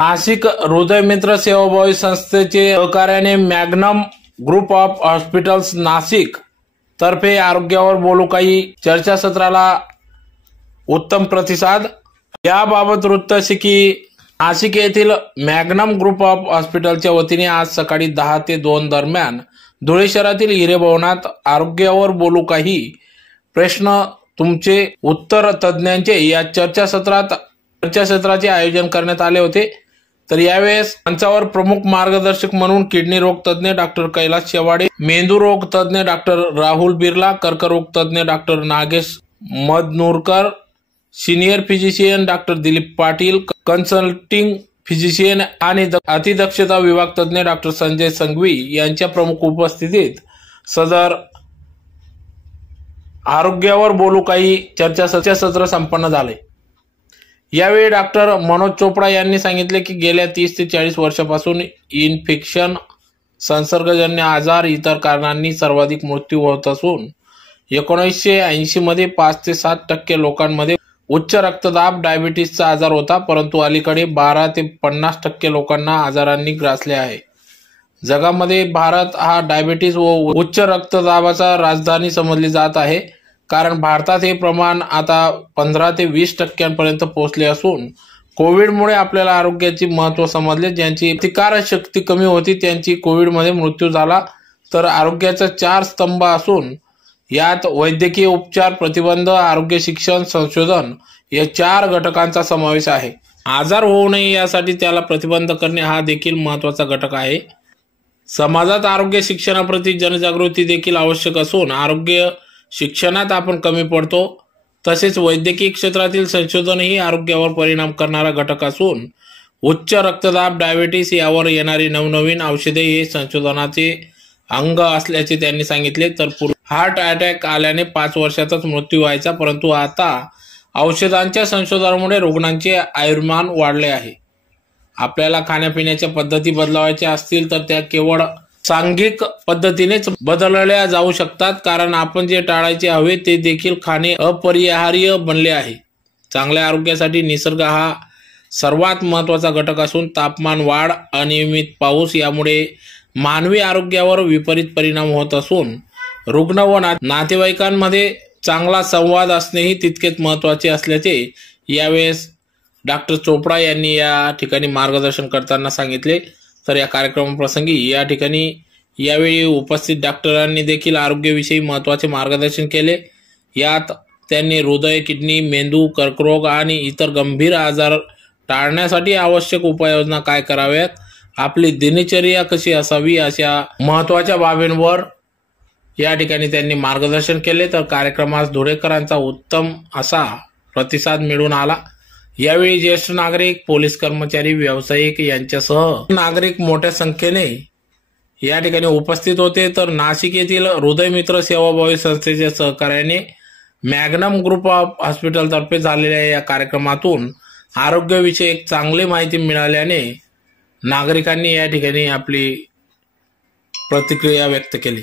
नाशिक हृदयमित्र सेवाभावी संस्थेचे सहकार्याने Magnum group of hospitals Nashik तर्फे आरोग्यावर बोलू काही चर्चासत्राला उत्तम प्रतिसाद. याबाबत वृत्त असे की नाशिक येथील मॅग्नम ग्रुप ऑफ हॉस्पिटलच्या वतीने आज सकाळी दहा ते दोन दरम्यान धुळे शहरातील हिरे भवनात आरोग्यावर बोलू काही प्रश्न तुमचे उत्तर तज्ज्ञांचे या चर्चासत्रात चर्चासत्राचे आयोजन करण्यात आले होते. तर यावेळेस मंचावर प्रमुख मार्गदर्शक म्हणून किडनी रोग तज्ज्ञ डॉक्टर कैलास शेवाडे मेंदू रोग तज्ज्ञ डॉक्टर राहुल बिर्ला कर्करोग तज्ज्ञ doctor Nagesh Madnurkar senior physician doctor Dilip Patil consulting physician आणि अतिदक्षता विभाग तज्ज्ञ डॉक्टर संजय संघवी यांच्या प्रमुख उपस्थितीत सदर आरोग्यावर बोलू काही चर्चा सत्र संपन्न झाले. यावेळी डॉक्टर मनोज चोपडा यांनी सांगितले की गेल्या तीस ते चाळीस वर्षापासून इन्फेक्शन संसर्गजन्य आजार इतर कारणांनी सर्वाधिक मृत्यू होत असून एकोणीसशे ऐंशी मध्ये पाच ते सात टक्के लोकांमध्ये उच्च रक्तदाब डायबिटीसचा आजार होता परंतु अलीकडे बारा ते पन्नास टक्के लोकांना आजारांनी ग्रासले आहे. जगामध्ये भारत हा डायबिटीस व उच्च रक्तदाबाचा राजधानी समजली जात आहे. कारण भारतात हे प्रमाण आता पंधरा ते वीस टक्क्यांपर्यंत पोहोचले असून कोविडमुळे आपल्याला आरोग्याचे महत्त्व समजले. ज्यांची प्रतिकारक शक्ती कमी होती त्यांची कोविडमध्ये मृत्यू झाला. तर आरोग्याचा चार स्तंभ असून यात वैद्यकीय उपचार प्रतिबंध आरोग्य शिक्षण संशोधन या चार घटकांचा समावेश आहे. आजार होऊ नये यासाठी त्याला प्रतिबंध करणे हा देखील महत्त्वाचा घटक आहे. समाजात आरोग्य शिक्षणाप्रती जनजागृती देखील आवश्यक असून आरोग्य शिक्षणात आपण कमी पडतो. तसेच वैद्यकीय क्षेत्रातील संशोधनही आरोग्यावर परिणाम करणारा घटक असून उच्च रक्तदाब डायबिटीस यावर येणारी नवनवीन औषधे हे संशोधनाचे अंग असल्याचे त्यांनी सांगितले. तर हार्ट अटॅक आल्याने पाच वर्षातच मृत्यू व्हायचा परंतु आता औषधांच्या संशोधनामुळे रुग्णांचे आयुर्मान वाढले आहे. आपल्याला खाण्यापिण्याच्या पद्धती बदलावायच्या असतील तर त्या केवळ सांघिक पद्धतीनेच बदलल्या जाऊ शकतात कारण आपण जे टाळायचे हवे ते देखील खाणे अपरिहार्य बनले आहे. चांगल्या आरोग्यासाठी निसर्ग हा सर्वात महत्त्वाचा घटक असून तापमान वाढ अनियमित पाऊस यामुळे मानवी आरोग्यावर विपरीत परिणाम होत असून रुग्ण व ना- नातेवाईकांमध्ये चांगला संवाद असणेही तितकेच महत्त्वाचे असल्याचे यावेळेस डॉक्टर चोपडा यांनी या ठिकाणी मार्गदर्शन करताना सांगितले. तर या कार्यक्रमाप्रसंगी या ठिकाणी यावेळी उपस्थित डॉक्टरांनी देखील आरोग्याविषयी महत्त्वाचे मार्गदर्शन केले. यात त्यांनी हृदय किडनी मेंदू कर्करोग आणि इतर गंभीर आजार टाळण्यासाठी आवश्यक उपाययोजना काय कराव्यात? आपली दिनचर्या कशी असावी अशा महत्त्वाच्या बाबींवर या ठिकाणी त्यांनी मार्गदर्शन केले. तर कार्यक्रमास धुळेकरांचा उत्तम असा प्रतिसाद मिळून आला. यावेळी ज्येष्ठ नागरिक पोलीस कर्मचारी व्यावसायिक यांच्यासह नागरिक मोठ्या संख्येने या ठिकाणी उपस्थित होते. तर नाशिक येथील हृदयमित्र सेवाभावी संस्थेच्या सहकार्याने मॅग्नम ग्रुप ऑफ हॉस्पिटलतर्फे झालेल्या या कार्यक्रमातून आरोग्यविषयक चांगली माहिती मिळाल्याने नागरिकांनी या ठिकाणी आपली प्रतिक्रिया व्यक्त केली.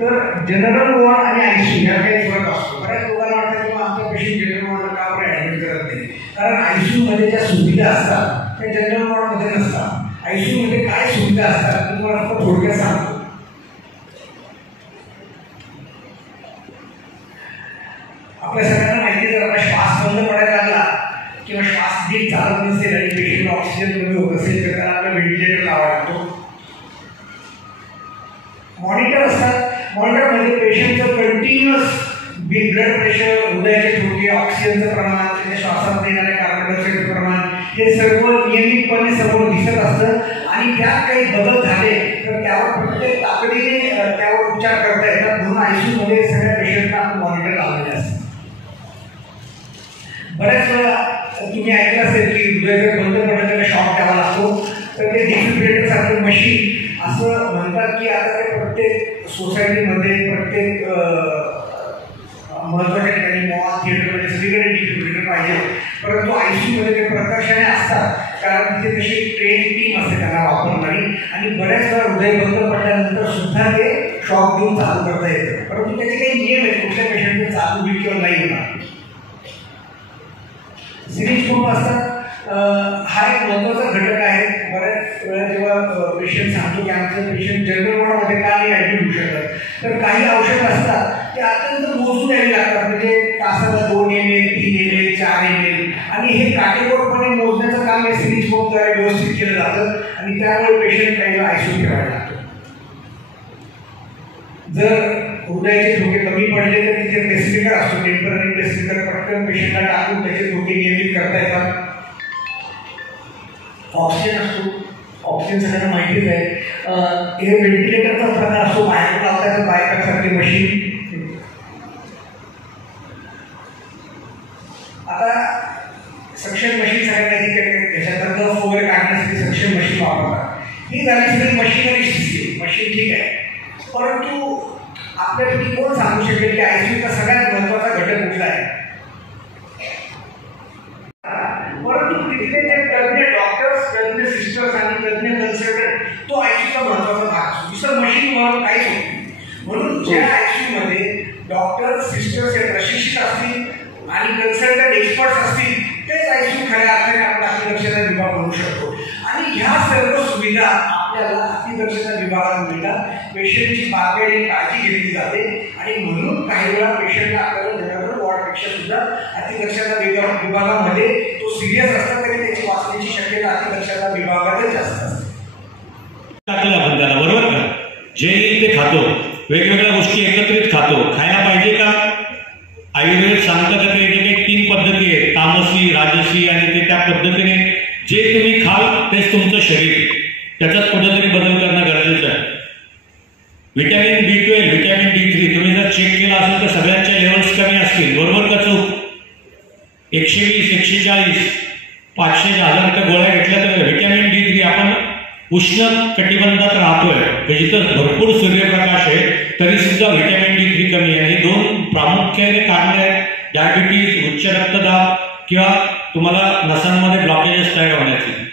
तर जनरल वॉर्ड आणि आयसीयू ह्या काही फरक असतो बऱ्याच लोकांना वाटतं की मग आमचा पेशंट जनरल वॉर्डला का बरं ॲडमिट करत नाही कारण आयसीयू मध्ये ज्या सुविधा असतात त्या जनरल वॉर्डमध्ये नसतात आयसीयू मध्ये काय सुविधा असतात मी तुम्हाला फक्त थोडक्यात सांगतो आपल्या सगळ्यांना माहिती आहे, जर आपला श्वास बंद पडायला लागला किंवा श्वास नीट चालत नसेल आणि पेशंट ऑक्सिजन तुम्ही उपस्थित करताना आपला व्हेंटिलेटर लावा लागतो मॉनिटर असतात. मॉनिटरमध्ये पेशंटचं कंटिन्युअस बी ब्लड प्रेशर हृदयाचे ठोके ऑक्सिजनचं प्रमाण त्याच्या श्वासात येणारे कार्बन डायऑक्साईडचं प्रमाण हे सर्व नियमितपणे समोर दिसत असतं. आणि त्यात काही बदल झाले तर त्यावर प्रत्येक ताकदीने त्यावर उपचार करता येतात. म्हणून आयसीयूमध्ये मध्ये सगळ्या पेशंटना आपण मॉनिटर लावलेले असतात बऱ्याच वेळा तुम्ही ऐकलं असेल की हृदय जर बंद पडलं त्याला शॉक द्यावा लागतो तर ते डिफिब्रेटर सारखं मशीन असं म्हणतात की आता ते प्रत्येक सोसायटीमध्ये प्रत्येक महत्त्वाच्या ठिकाणी मॉल थिएटरमध्ये सगळीकडे डिस्ट्रीब्युटर पाहिजे. परंतु आयसीयू मध्ये ते प्रकर्षाने असतात कारण तिथे तशी ट्रेन टीम असते त्यांना वापरणारी. आणि बऱ्याच वेळा हृदय बंद पडल्यानंतर सुद्धा ते शॉक घेऊन चालू करता येतं. परंतु त्याचे काही नियम आहेत कुठल्या पेशंटचे चालू होईल किंवा नाही होणार. सिरीज खूप असतात. हा एक महत्त्वाचा घटक आहे. बऱ्याच वेळा जेव्हा पेशंट सांगतो की आमचं पेशंट जनरल वॉर्डमध्ये का नाही ॲडमिट होऊ शकत? तर काही औषध असतात ते अत्यंत मोजून द्यावी लागतात. म्हणजे तासाला दोन एम एल तीन एम एल चार एम एल. आणि हे काटेकोरपणे मोजण्याचं काम या सिरीज फोनद्वारे व्यवस्थित केलं जातं आणि त्यामुळे पेशंट काही वेळा ठेवायला लागतो. जर हृदयाचे धोके कमी पडले तर तिथे पेसिफिकर असतो. टेंपररी पेसिफिकर पटकन पेशंटला टाकून त्याचे धोके नियमित करता येतात. ऑक्सिजन असतो. ऑक्सिजन सगळ्यांना माहितीच आहे हे व्हेंटिलेटरचा प्रकार असतो बाहेर लावता येतं बायपॅक सारखे मशीन आता सक्शन मशीन गफ वगैरे काढण्यासाठी सक्शन मशीन वापरतात ही। झाली सगळी मशिनरी मशीन ठीक आहे परंतु आपल्यापैकी कोण सांगू शकेल की आयसीयूचा सगळ्यात महत्वाचा घटक कुठला आहे आपल्याला अतिदक्षता विभागात मिळतात. पेशंटची बारकाईने काळजी घेतली जाते. आणि म्हणून काही वेळा पेशंटला आपल्याला जनरल वॉर्डपेक्षा सुद्धा अतिदक्षता विभाग विभागामध्ये तो सिरियस असला तरी त्याची वाचण्याची शक्यता अतिदक्षता विभागातच जास्त असते. बरोबर का? जे ते खातो. वेगवेगळ्या गोष्टी एकत्रित खातो. खायला पाहिजे का? आयुर्वेद सांगतात का ते? तीन पद्धती आहेत. तामसी राजसी आणि ते त्या पद्धतीने जे तुम्ही खाल तेच तुमचं शरीर. त्याच्यात कुठेतरी बदल करणं गरजेचं आहे. Vitamin B twelve vitamin D three तुम्ही जर चेक केला असेल तर सगळ्यांच्या लेवल्स कमी असतील. बरोबर का चूक? एकशे वीस एकशे चाळीस पाचशे हजार त्या गोळ्या घेतल्या तर व्हिटॅमिन डी थ्री आपण उष्ण कटिबंधात राहतोय. म्हणजे जिथं भरपूर सूर्यप्रकाश आहे तरी सुद्धा व्हिटॅमिन डी थ्री कमी आहे. हे दोन प्रामुख्याने कारणे आहेत. डायबिटीज उच्च रक्तदाब किंवा तुम्हाला नसांमध्ये ब्लॉकेजेस तयार होण्याची.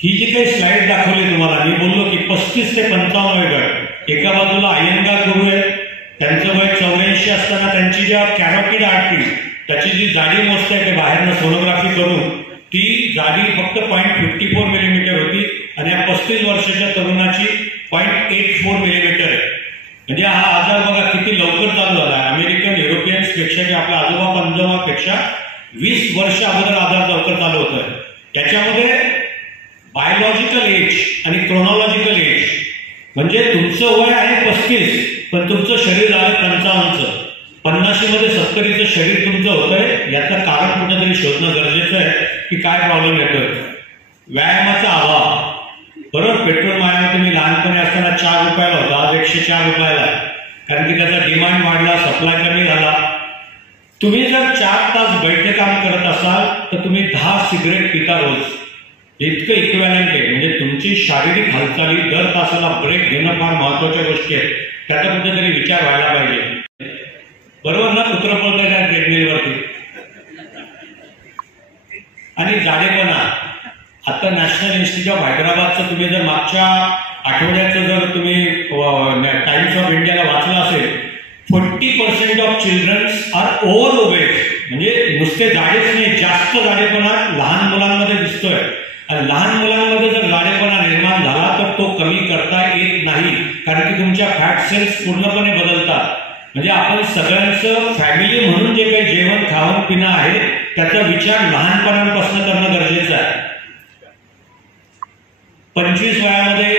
ही जी काही स्लाइड दाखवली तुम्हाला मी बोललो की पस्तीस ते पंचावन्न गट एका बाजूला अयंगार गुरु आहेत त्यांचं वय चौऱ्याऐंशी असताना त्यांची ज्या कॅरोटिड आर्टरी त्याची जी जाडी मोजते ते बाहेरनं सोनोग्राफी करून ती जाडी फक्त पॉईंट फिफ्टी फोर मिलीमीटर होती आणि या पस्तीस वर्षाच्या तरुणाची पॉईंट एट फोर मिलीमीटर आहे. म्हणजे हा आजार बघा किती लवकर चालू झाला. आहे अमेरिकन युरोपियन्सपेक्षा किंवा आपल्या आजोबा पंजोबापेक्षा वीस वर्ष अगोदर आजार लवकर चालू होत आहे त्याच्यामध्ये बायोलॉजिकल एज आणि क्रोनॉलॉजिकल एज म्हणजे तुमचं वय आहे पस्तीस पण तुमचं शरीर आहे पंचावन्नचं पन्नाशी मध्ये सत्तरीचं शरीर तुमचं होतंय याचं कारण कुठेतरी शोधणं गरजेचं आहे की काय प्रॉब्लेम येतोय. व्यायामाचा अभाव. बरोबर पेट्रोल मायला तुम्ही लहानपणी असताना चार रुपयाला होता आज एकशे चार रुपयाला कारण की त्याचा डिमांड वाढला सप्लाय कमी झाला. तुम्ही जर चार तास बैठे काम करत असाल तर तुम्ही दहा सिगरेट पिता रोज. इतकं इक्वॅलंट आहे. म्हणजे तुमची शारीरिक हालचाली दर तासाला ब्रेक घेणं फार महत्त्वाच्या गोष्टी आहेत. त्याचा कुठेतरी विचार व्हायला पाहिजे. बरोबर ना कुत्र पळतंय त्या ट्रेडमिलवरती आणि जाडेपणा आता नॅशनल इन्स्टिट्यूट ऑफ हैदराबादचं तुम्ही जर मागच्या आठवड्याचं जर तुम्ही टाइम्स ऑफ इंडियाला वाचलं असेल forty percent of childrens are over obese म्हणजे नुसते जाडेच नाही जास्त जाडेपणा लहान मुलांमध्ये दिसतोय. लहान मुलांमध्ये जर लाडेपणा निर्माण झाला तर तो कमी करता येत नाही कारण की तुमच्या फॅट सेल्स पूर्णपणे बदलतात. म्हणजे आपण सगळ्यांचं फॅमिली म्हणून जे काही जेवण खावण पिणं आहे त्याचा विचार लहानपणापासून करणं गरजेचं आहे. पंचवीस वयामध्ये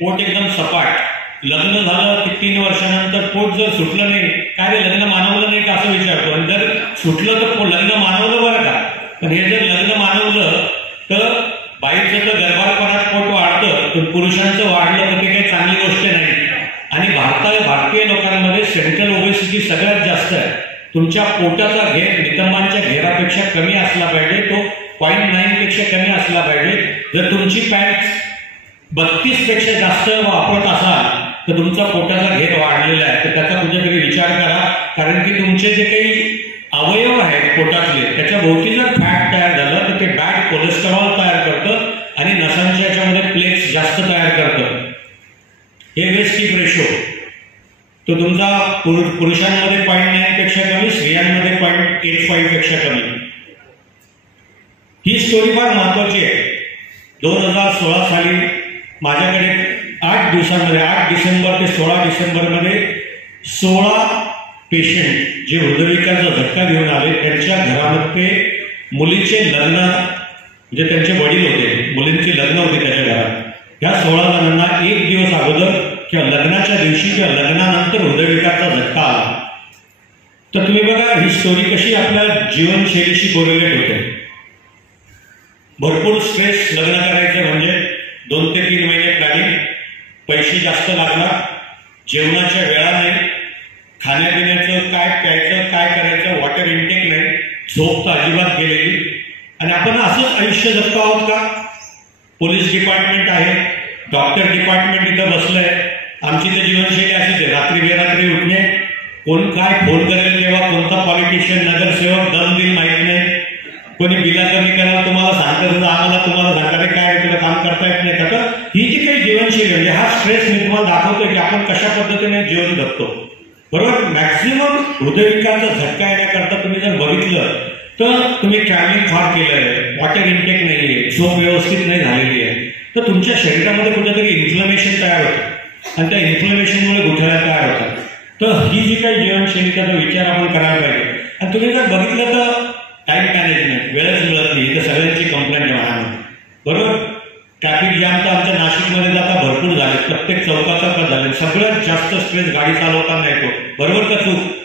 पोट एकदम सपाट. लग्न झालं की तीन वर्षानंतर पोट जर सुटलं नाही काय रे लग्न मानवलं नाही का असं विचारतो? आणि जर सुटलं तर लग्न मानवलं बरं का? पण हे जर लग्न मानवलं तर बाईचं तर गर्भारपणात पोट वाढतं पण पुरुषांचं वाढलं तर ते काही चांगली गोष्ट नाही आणि भारतात भारतीय लोकांमध्ये सेंट्रल ओबेसिटी सगळ्यात जास्त आहे तुमच्या पोटाचा घेर नितंबांच्या घेरापेक्षा कमी असला पाहिजे तो नाईन पेक्षा कमी असला पाहिजे. जर तुमची पॅन्ट बत्तीसपेक्षा जास्त वापरत असाल तर तुमचा पोटाचा घेत वाढलेला आहे तर त्याचा कुठेतरी विचार करा. कारण की तुमचे जे काही अवयव आहेत पोटातले त्याच्या भोवती जर फॅट तयार झालं तर ते बॅड कोलेस्ट्रॉल तयार करतं आणि नसांच्या याच्यामध्ये प्लेट्स जास्त तयार करतं. हे वेस्ट की रेशो तो तुमचा पुरुषांमध्ये पॉईंट नाईन पेक्षा कमी स्त्रियांमध्ये पॉईंट एट फाईव्हपेक्षा कमी. ही स्टोरी फार महत्वाची आहे. दोन हजार सोळा साली माझ्याकडे आठ दिवसांमध्ये आठ डिसेंबर ते सोळा डिसेंबरमध्ये सोळा पेशंट जे हृदयविकाराचा झटका घेऊन आले त्यांच्या घरामध्ये मुलीचे लग्न म्हणजे त्यांचे वडील होते मुलींची लग्न होती त्याच्या घरात. ह्या सोळा जणांना एक दिवस अगोदर किंवा लग्नाच्या दिवशी किंवा लग्नानंतर हृदयविकाराचा झटका आला. तर तुम्ही बघा ही स्टोरी कशी आपल्या जीवनशैलीशी कोरिलेट होते. भरपूर स्ट्रेस लग्न करायचं म्हणजे दोन ते तीन महिने प्लॅनिंग पैसे जास्त लागणार. जेवणाच्या वेळा नाही. खाण्यापिण्याचं काय प्यायचं काय करायचं वॉटर इंटेक नाही. झोप तर अजिबात गेलेली. आणि आपण असंच आयुष्य जगतो आहोत का? पोलीस डिपार्टमेंट आहे डॉक्टर डिपार्टमेंट इथं बसलंय. आमची तर जीवनशैली अशीच आहे. रात्री बेरात्री उठणे. कोण काय फोन करेल तेव्हा कोणता पॉलिटिशियन नगरसेवक दम दिन माहीत नाही. कोणी बिलाचं नाही करायला तुम्हाला सांगतं आम्हाला तुम्हाला सांगतात काय तुला काम करता येत नाही. का तर ही जी काही जीवनशैली म्हणजे हा स्ट्रेस मी तुम्हाला दाखवतोय की आपण कशा पद्धतीने जीवन जगतो. बरोबर? मॅक्सिमम हृदयविकाराचा झटका येण्याकरता तुम्ही जर बघितलं तर तुम्ही ट्रॅव्हलिंग फार आहे वॉटर इंटेक नाही आहे झोप व्यवस्थित नाही झालेली आहे. तर तुमच्या शरीरामध्ये कुठेतरी इन्फ्लमेशन तयार होतं. आणि त्या इन्फ्लमेशनमुळे गुठळ्या तयार होतात. तर ही जी काही जीवनशैलीचा त्याचा विचार आपण करायला पाहिजे. आणि तुम्ही जर बघितलं तर टाईम मॅनेजमेंट वेळच मिळत नाही तर सगळ्यांची कंप्लेंट आहे मनामध्ये बरोबर? ट्रॅफिक जॅम तर आमच्या नाशिकमध्ये आता भरपूर झाले प्रत्येक चौकाचा झाले. सगळ्यात जास्त स्ट्रेस गाडी चालवताना येतो. बरोबर का चूक?